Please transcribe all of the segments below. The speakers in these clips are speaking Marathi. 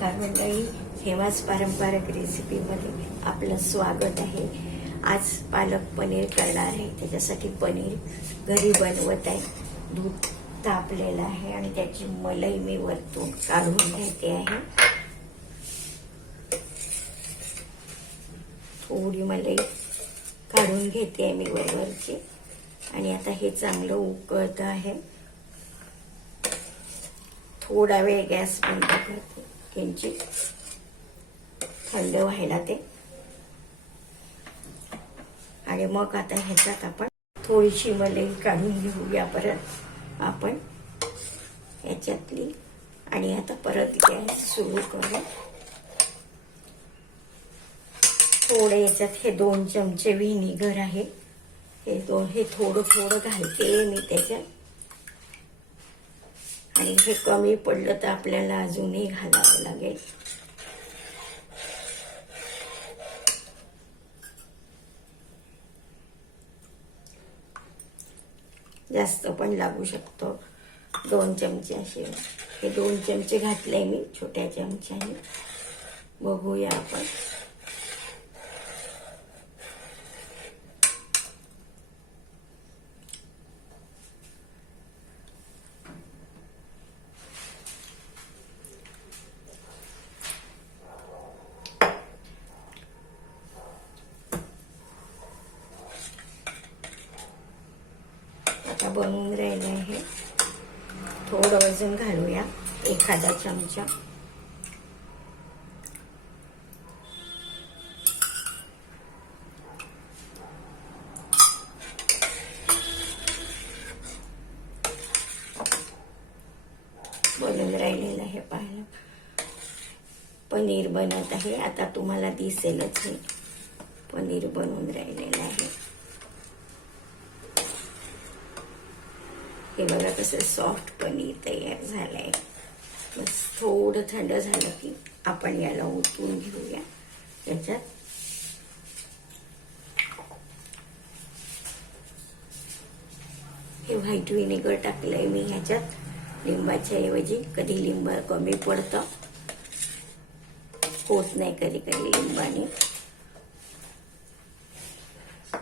नमस्कार मंडळी, हेमाच पारंपरिक रेसिपीमध्ये आपलं स्वागत आहे। आज पालक पनीर करणार आहे। त्याच्यासाठी पनीर घरी बनवत आहे। दूध तापलेलं आहे आणि त्याची मलाई मी वरतून काढून घेते आहे। थोडी मलाई काढून घेते आहे मी वरची आणि आता हे चांगलं उकळत आहे। थोडा वेळ गॅस बंद करते, किंचित थंड व्हायला ते। आणि मग आता ह्याच्यात आपण थोडीशी मलाई काढून घेऊया परत आपण ह्याच्यातली। आणि आता परत गॅस सुरू करू। थोडे याच्यात हे 2 चमचे व्हिनेगर आहे, हे थोडं थोडं घालते मी त्याच्यात। आणि हे कमी पडलं तर आपल्याला अजूनही घालावं लागेल। जास्त पण लागू शकतो, 2 चमचे असे। हे 2 चमचे घातले मी छोट्या चमच्याने। बघूया आपण। आता बनवून राहिलं आहे। थोडं वजन घालूया, एखादा चमचा। बनवून राहिलेलं आहे। पाहिलं, पनीर बनत आहे। आता तुम्हाला दिसेलच हे पनीर बनवून राहिलेलं आहे। हे बघा कसं सॉफ्ट पनीर तयार झालंय। बस थोडं थंड झालं की आपण याला ओतून घेऊया याच्यात। हे व्हाईट व्हिनेगर टाकलंय मी ह्याच्यात लिंबाच्या ऐवजी। कधी लिंब कमी पडतं, होत नाही कधी कधी लिंबाने।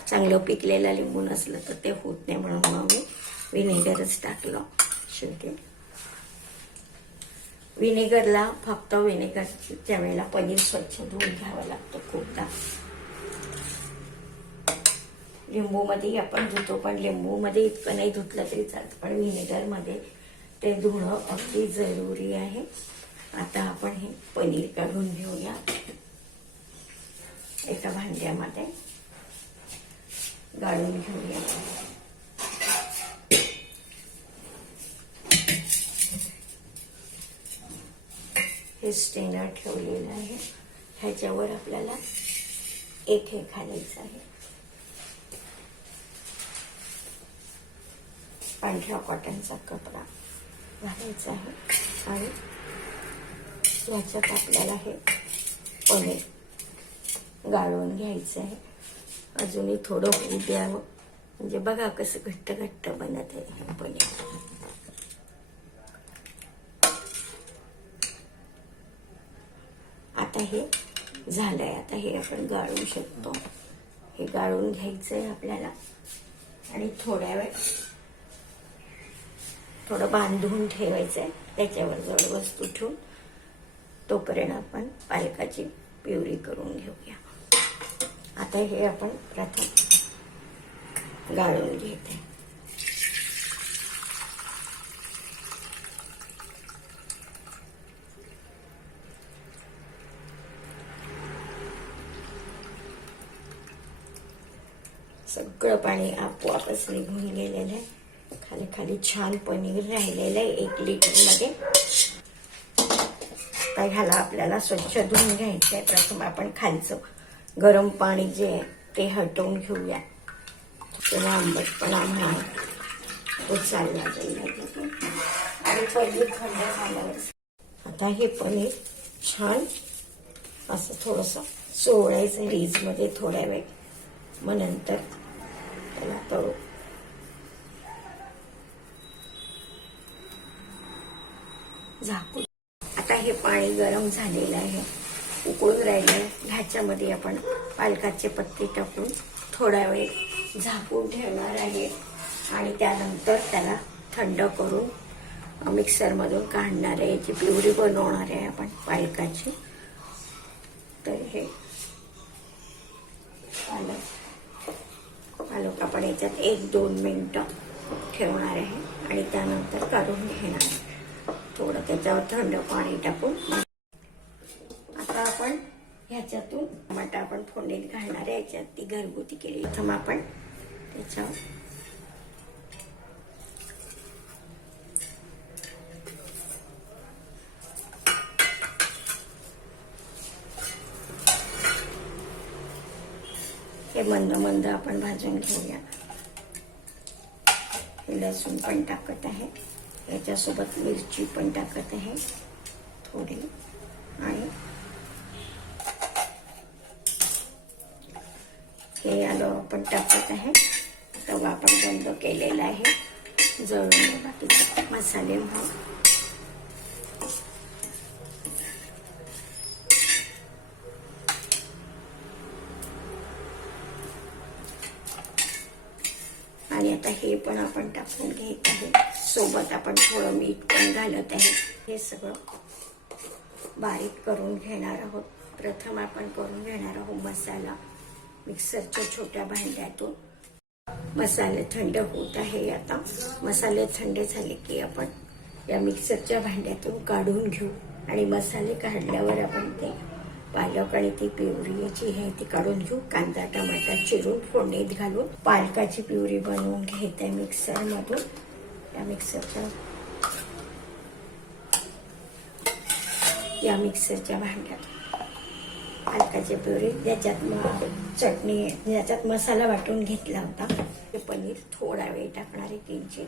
चांगलं पिकलेला लिंबू नसलं तर ते होत नाही, म्हणून मग मी व्हिनेगरच टाकलं शेवटी। व्हिनेगरला फक्त व्हिनेगरच्या वेळेला पनीर स्वच्छ धुवून घ्यावं लागतं खूपदा। लिंबू मध्ये आपण धुतो, पण लिंबू मध्ये इतकं नाही धुतलं तरी चालतं, पण व्हिनेगर मध्ये ते धुणं अगदी जरुरी आहे। आता आपण हे पनीर काढून घेऊया एका भांड्यामध्ये, गाळून घेऊया। हे स्ट्रेनर ठेवलेलं आहे, ह्याच्यावर आपल्याला एक हे घालायचं आहे। पांढऱ्या कॉटनचा कपडा घालायचा आहे आणि ह्याच्यात आपल्याला हे पनीर गाळून घ्यायचं आहे। अजूनही थोडं होऊ द्यावं, म्हणजे बघा कसं घट्ट घट्ट बनत आहे हे पनीर। आता हे झालंय, आता हे आपण गाळू शकतो। हे गाळून घ्यायचंय आपल्याला आणि थोड्या वेळ थोडं बांधून ठेवायचंय त्याच्यावर जड वस्तू ठेवून। तोपर्यंत आपण पालकाची प्युरी करून घेऊया। आता हे आपण प्रथम गाळून घेते। सगळं पाणी आपोआपच निघून गेलेलं आहे। खाली खाली छान पनीर राहिलेलं आहे 1 लिटर मध्ये। आता ह्याला आपल्याला स्वच्छ धुवून घ्यायचं आहे। प्रथम आपण खालचं गरम पाणी जे आहे ते हटवून घेऊया, तेव्हा आंबटपणा म्हणा तो चालला जाईल। आणि पनीर थंड झाल्यावर आता हे पनीर छान असं थोडंसं चोळायचं फ्रीजमध्ये थोड्या वेळ, मग नंतर त्याला तळू। झाकून आता हे पाणी गरम झालेलं आहे, उकळून राहिलं. ह्याच्यामध्ये आपण पालकाचे पत्ते टाकून थोडा वेळ झाकून ठेवणार आहे आणि त्यानंतर त्याला थंड करून मिक्सरमधून काढणार आहे. याची प्युरी बनवणार आहे आपण पालकाची. तर हे पालक आपण याच्यात 1-2 मिनिटं ठेवणार आहे आणि त्यानंतर काढून घेणार. थोडं त्याच्यावर थंड पाणी टाकून आता आपण ह्याच्यातून टमाटा आपण फोडणीत घालणार आहे. याच्यात ती घरगुती केली इथं आपण त्याच्यावर हे मंद मंद आपण भाजून घेऊया. लसूण पण टाकत आहे, याच्यासोबत मिरची पण टाकत आहे थोडी, आणि हे आलं आपण टाकत आहे. तवा आपण बंद केलेला आहे, जळून बाकीचे मसाले म्हणून. आणि आता हे पण आपण टाकून घेत आहे. सोबत आपण थोडं मीठ पण घालत आहे. हे सगळं बारीक करून घेणार आहोत. प्रथम आपण करून घेणार आहोत मसाला मिक्सरच्या छोट्या भांड्यातून. मसाले थंड होत आहे. आता मसाले थंड झाले की आपण या मिक्सरच्या भांड्यातून काढून घेऊ आणि मसाले काढल्यावर आपण ते पालक आणि ती प्युरी याची आहे ती काढून घेऊ. कांदा टमाटा चिरून फोडणीत घालून पालकाची प्युरी बनवून घेत आहे मिक्सर मधून. या मिक्सरच्या भांड्यात पालकाची प्युरी, ज्याच्यात चटणी, ज्याच्यात मसाला वाटून घेतला होता. ते पनीर थोडा वेळ टाकणार आहे किंचित,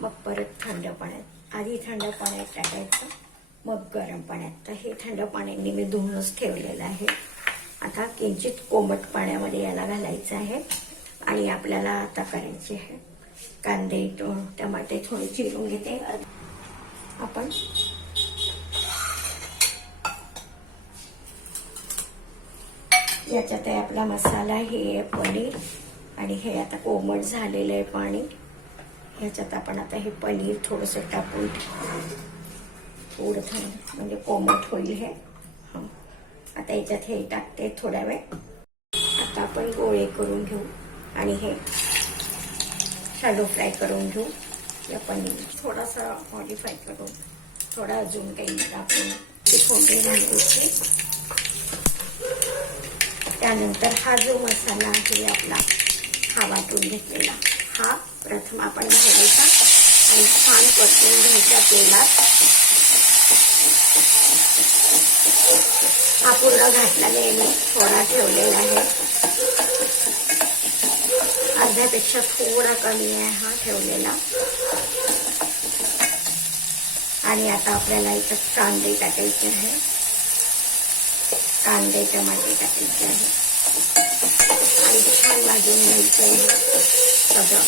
मग परत थंड पाण्यात, आधी थंड पाण्यात टाकायचं मग गरम पाण्यात. तर हे थंड पाण्याने मी धुवूनच ठेवलेलं आहे. आता किंचित कोमट पाण्यामध्ये याला घालायचं आहे आणि आपल्याला आता करायचे आहे कांदे टमाटे थोडे चिरून घेते आपण. याच्यात आहे आपला मसाला, हे पनीर आणि हे आता कोमट झालेलं आहे पाणी. ह्याच्यात आपण आता हे पनीर थोडंसं टाकून थोडं थंड म्हणजे कोमट होईल हे. आता याच्यात हे टाकते थोड्या वेळ. आता आपण गोळे करून घेऊ आणि हे शॅलो फ्राय करून घेऊ. या पनीर थोडासा मॉडिफाय करून थोडा अजून काही टाकून ते फोडणी घालायचे. त्यानंतर हा जो मसाला आहे आपला, हा वाटून घेतलेला, हा प्रथम आपण घालायचा आणि छान परतून घ्यायचा तेलात. हा पूर्ण घातला नाही, मी थोडा ठेवलेला आहे. अर्ध्यापेक्षा थोडा कमी आहे हा ठेवलेला. आणि आता आपल्याला याच्यात कांदे टाकायचे आहे, कांदे टमाटे टाकायचे आहे आणि छान भाजून घ्यायचं आहे सगळं.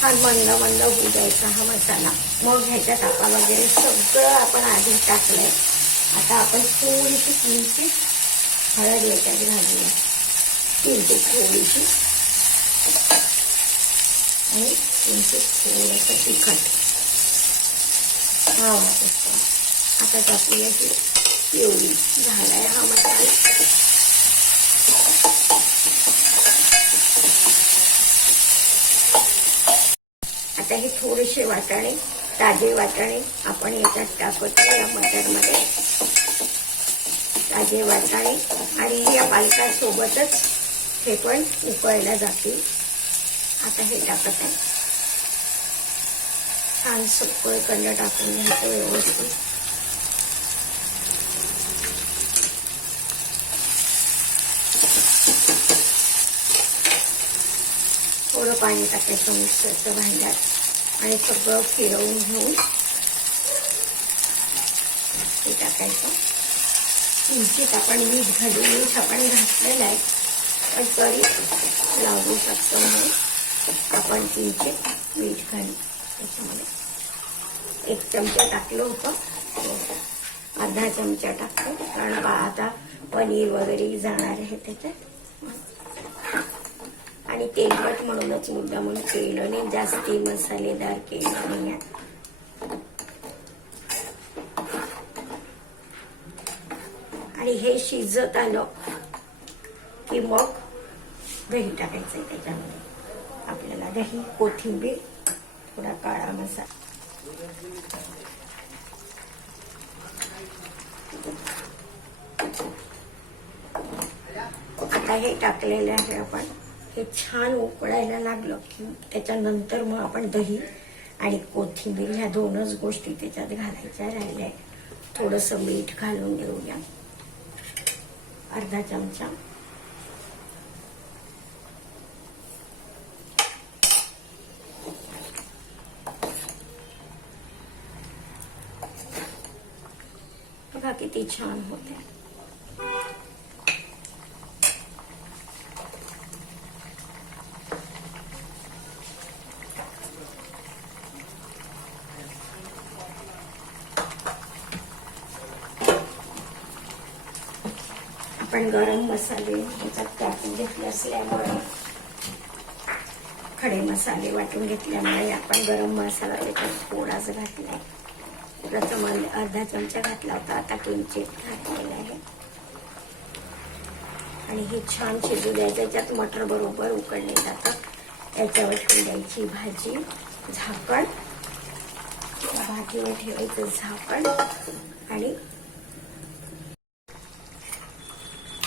छान मंद मंद होऊ द्यायचा हा मसाला. मग ह्याच्यात आपा वगैरे सगळं आपण आधी टाकलंय. आता आपण थोडीशी किंचित हळद याच्यात घालूया, किंचित थोडीशी, आणि किंचित थोडंसं तिखट. आता टाकूया ही प्युरी. झालाय हा मसाला. आता हे थोडेसे वाटाणे, ताजे वाटाणे आपण याच्यात टाकतो या मटरमध्ये. ताजे वाटाणे आणि या पालकासोबतच हे पण उकळल्या जातील. आता हे टाकत आहे. छान सगळं कंड टाकून घ्यायचं व्यवस्थित. थोडं पाणी टाकायचं मिक्सरच्या भांड्यात आणि सगळं फिरवून घेऊन ते टाकायचं. किंचित आपण मीठ घालू. मीठ आपण घातलेलं आहे, पण तरी लागू शकतो म्हणून आपण किंचित मीठ घालू त्याच्यामध्ये. 1 चमचा टाकलं होतं, अर्धा चमचा टाकतो, कारण आता पनीर वगैरे जाणार आहे त्याच्यात. आणि तेलकट म्हणूनच मुद्दा म्हणून केलं नाही, जास्ती मसालेदार केलं नाही. आणि हे शिजत आलं की मग दही टाकायचंय त्याच्यामध्ये. आपल्याला दही, कोथिंबीर, थोडा काळा मसाला. आता हे टाकलेलं आहे आपण. हे छान उकळायला लागलं की त्याच्यानंतर मग आपण दही आणि कोथिंबीर ह्या 2च गोष्टी त्याच्यात घालायच्या राहिल्या. थोडंसं मीठ घालून घेऊया, अर्धा चमचा. बघा किती छान होते. आपण गरम मसाले ह्याच्यात टाकून घेतले असल्यामुळे, खडे मसाले वाटून घेतल्यामुळे आपण गरम मसाला त्याच्यात थोडाच घातलाय. प्रथम अर्धा चमचा घातला होता, आता किंचित घातलेला आहे. आणि हे छान शिजू द्यायचं. याच्यात मटर बरोबर उकडले जातात. याच्यावर ठेवायची भाजी, झाकण, भाजीवर ठेवायचं झाकण. आणि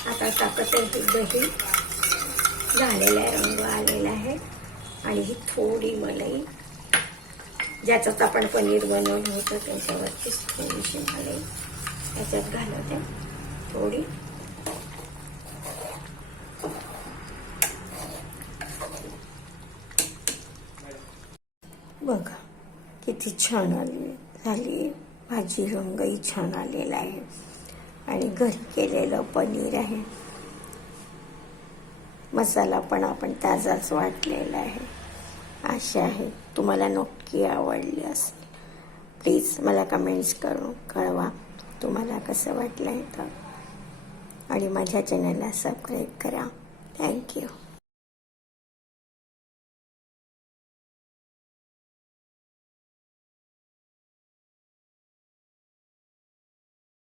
आता टाकत आहे दही, झालेला आहे, रंग आलेला आहे. आणि ही थोडी मलाई, ज्याच्यात आपण पनीर बनवलं होतं त्याच्यावरतीच थोडीशी मलाई याच्यात घालते, थोडी. बघा किती छान झाली भाजी, रंगही छान आलेला आहे. आणि घरी केलेलं पनीर आहे. मसाला पण आपण ताजाच वाटलेला आहे. आशा आहे तुम्हाला नक्की आवडली असेल. प्लीज मला कमेंट्स करून कळवा तुम्हाला कसं वाटलं आहे तर. आणि माझ्या चॅनलला सबस्क्राईब करा. थँक्यू.